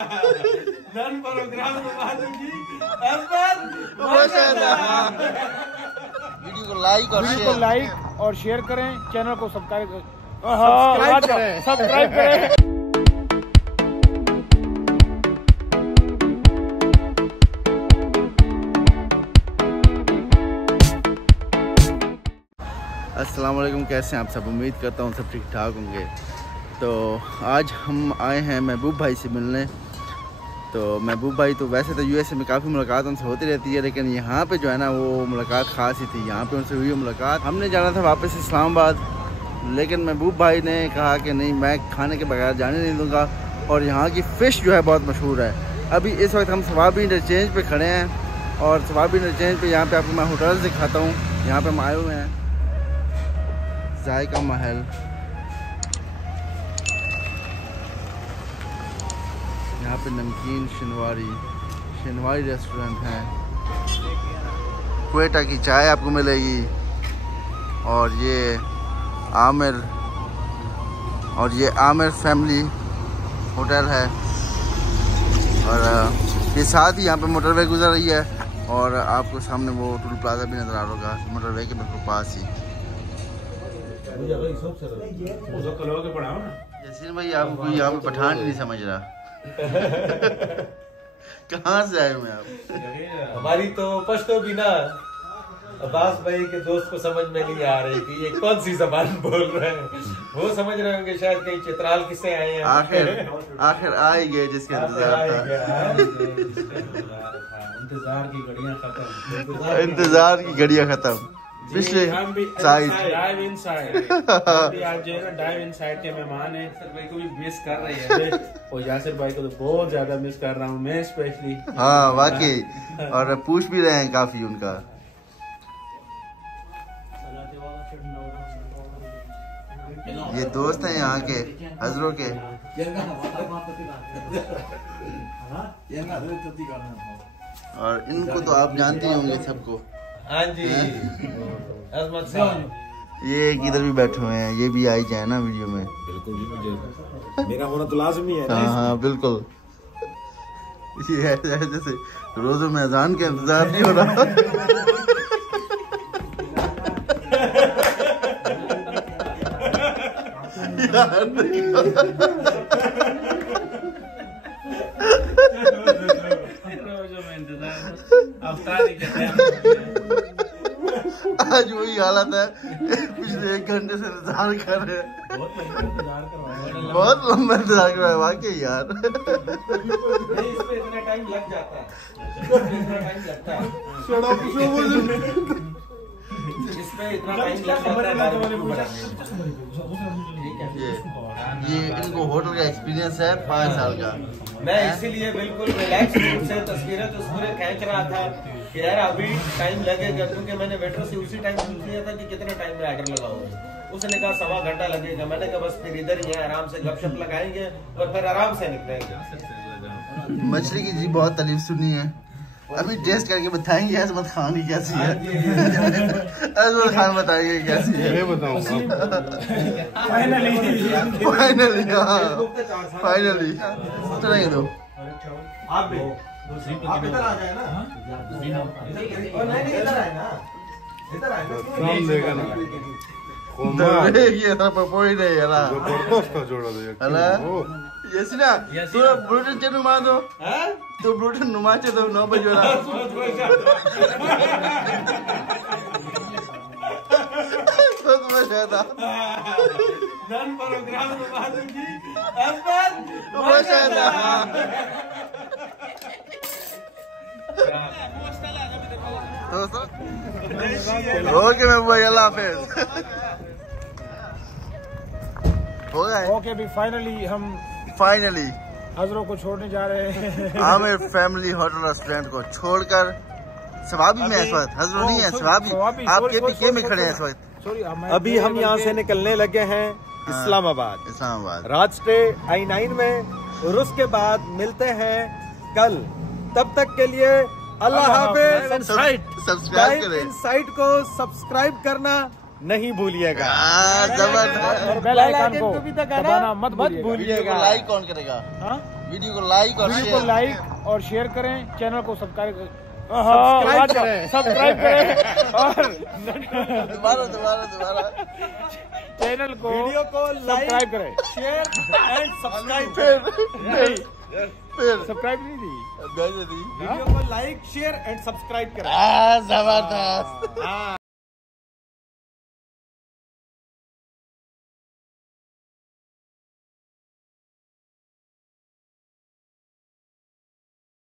None programme video को like और share करें, चैनल को सब्सक्राइब करें। अस्सलाम वालेकुम, कैसे हैं आप सब? उम्मीद करता हूँ सब ठीक ठाक होंगे। तो आज हम आए हैं महबूब भाई से मिलने। तो महबूब भाई तो वैसे तो यूएसए में काफ़ी मुलाकात उनसे होती रहती है, लेकिन यहाँ पे जो है ना वो मुलाकात ख़ास ही थी। यहाँ पे उनसे हुई मुलाकात। हमने जाना था वापस इस्लामाबाद, लेकिन महबूब भाई ने कहा कि नहीं, मैं खाने के बगैर जाने नहीं दूँगा। और यहाँ की फ़िश जो है बहुत मशहूर है। अभी इस वक्त हम सवाबी इंटरचेंज पर खड़े हैं और सवाबी इंटरचेंज पर यहाँ पर आपको मैं होटल से खाता हूँ। यहाँ पर हम आए हुए हैं जायका महल। यहाँ पे नमकीन शनवारी रेस्टोरेंट है। क्वेटा की चाय आपको मिलेगी। और ये आमिर फैमिली होटल है। और ये साथ ही यहाँ पे मोटरवे गुजर रही है और आपको सामने वो टूल प्लाजा भी नज़र आ रहा होगा मोटरवे के बिल्कुल पास ही। यासीन भाई, आपको यहाँ पे पठान नहीं समझ रहा। कहाँ से आए हुए आप? हमारी तो पश्तो भी ना अब्बास भाई के दोस्त को समझ में नहीं आ रही थी ये कौन सी जबान बोल रहे हैं। वो समझ रहे होंगे शायद कहीं चित्राल किससे आए हैं। आखिर आ ही गए जिसके इंतजार था। इंतजार की घड़ियां खत्म। पिछले डाइव इनसाइड आज जो है ना डाइव इनसाइड के मेहमान हैं। यासिर भाई को भी मिस कर रहे हैं और यासिर भाई को तो बहुत ज्यादा मिस कर रहा हूँ मैं स्पेशली। हाँ वाकई, और पूछ भी रहे हैं काफी उनका। ये दोस्त हैं यहाँ के हजरों के। और इनको तो आप जानते ही होंगे सबको। हाँ जी, अजमत साहब ये इधर भी बैठे हुए हैं, ये भी आई जाए ना वीडियो में। बिल्कुल जी, मुझे मेरा होना तो लाजमी है। हाँ बिल्कुल। ये जैसे रोजों में अजान का इंतजार नहीं हो रहा। आज वही हालत है, पिछले 1 घंटे से इंतजार कर रहे हैं। बहुत लंबा इंतजार कर रहा है वाकई यार। इसमें इतना टाइम लग जाता है। ये इनको होटल का एक्सपीरियंस है 5 साल का। मैं इसीलिए बिल्कुल रिलैक्स मूड से तस्वीरें खींच रहा था कि यार अभी टाइम लगेगा, क्योंकि मैंने वेटर से उसी टाइम पूछ लिया था कि कितने टाइम में ऑर्डर लगाओगे। उसने कहा 1.25 घंटा लगेगा। मैंने कहा बस फिर इधर ही है, आराम से गपशप लगाएंगे और फिर आराम से निकलेंगे। मछली की जी बहुत तारीफ सुनी है, अभी टेस्ट करके बताएंगे अजमत खान की कैसी है। अजमत खान बताएंगे कैसी है। मैं बताऊंगा फाइनली चलेंगे। तो आप इधर आ जाए ना। इधर आए ना, इधर आए ब्लूटूथ नुमा दो तो ब्लूटूथ नुमा चे दो 9 बजे ओके मैं भाई, अल्लाह हाफिज। हो गए। ओके भी फाइनली हजरों को छोड़ने जा रहे हैं। आमिर फैमिली होटल रेस्टोरेंट को छोड़कर सवाबी में इस वक्त हजरों नहीं है, सवाबी आप के में खड़े हैं इस वक्त। अभी हम यहाँ से निकलने लगे हैं इस्लामाबाद रात स्टे I9 में, और उसके बाद मिलते हैं कल। तब तक के लिए अल्लाह हाफिज। सब्सक्राइब करें, इनसाइट को सब्सक्राइब करना नहीं भूलिएगा। जबरदस्त। बेल आइकन को भी दबाना मत भूलिएगा। लाइक कौन करेगा? वीडियो को लाइक और शेयर करें, चैनल को सब्सक्राइब करें और दोबारा चैनल को वीडियो को सब्सक्राइब करें, शेयर एंड सब्सक्राइब सब्सक्राइब नहीं दी वीडियो को लाइक शेयर एंड सब्सक्राइब करें। जबरदस्त।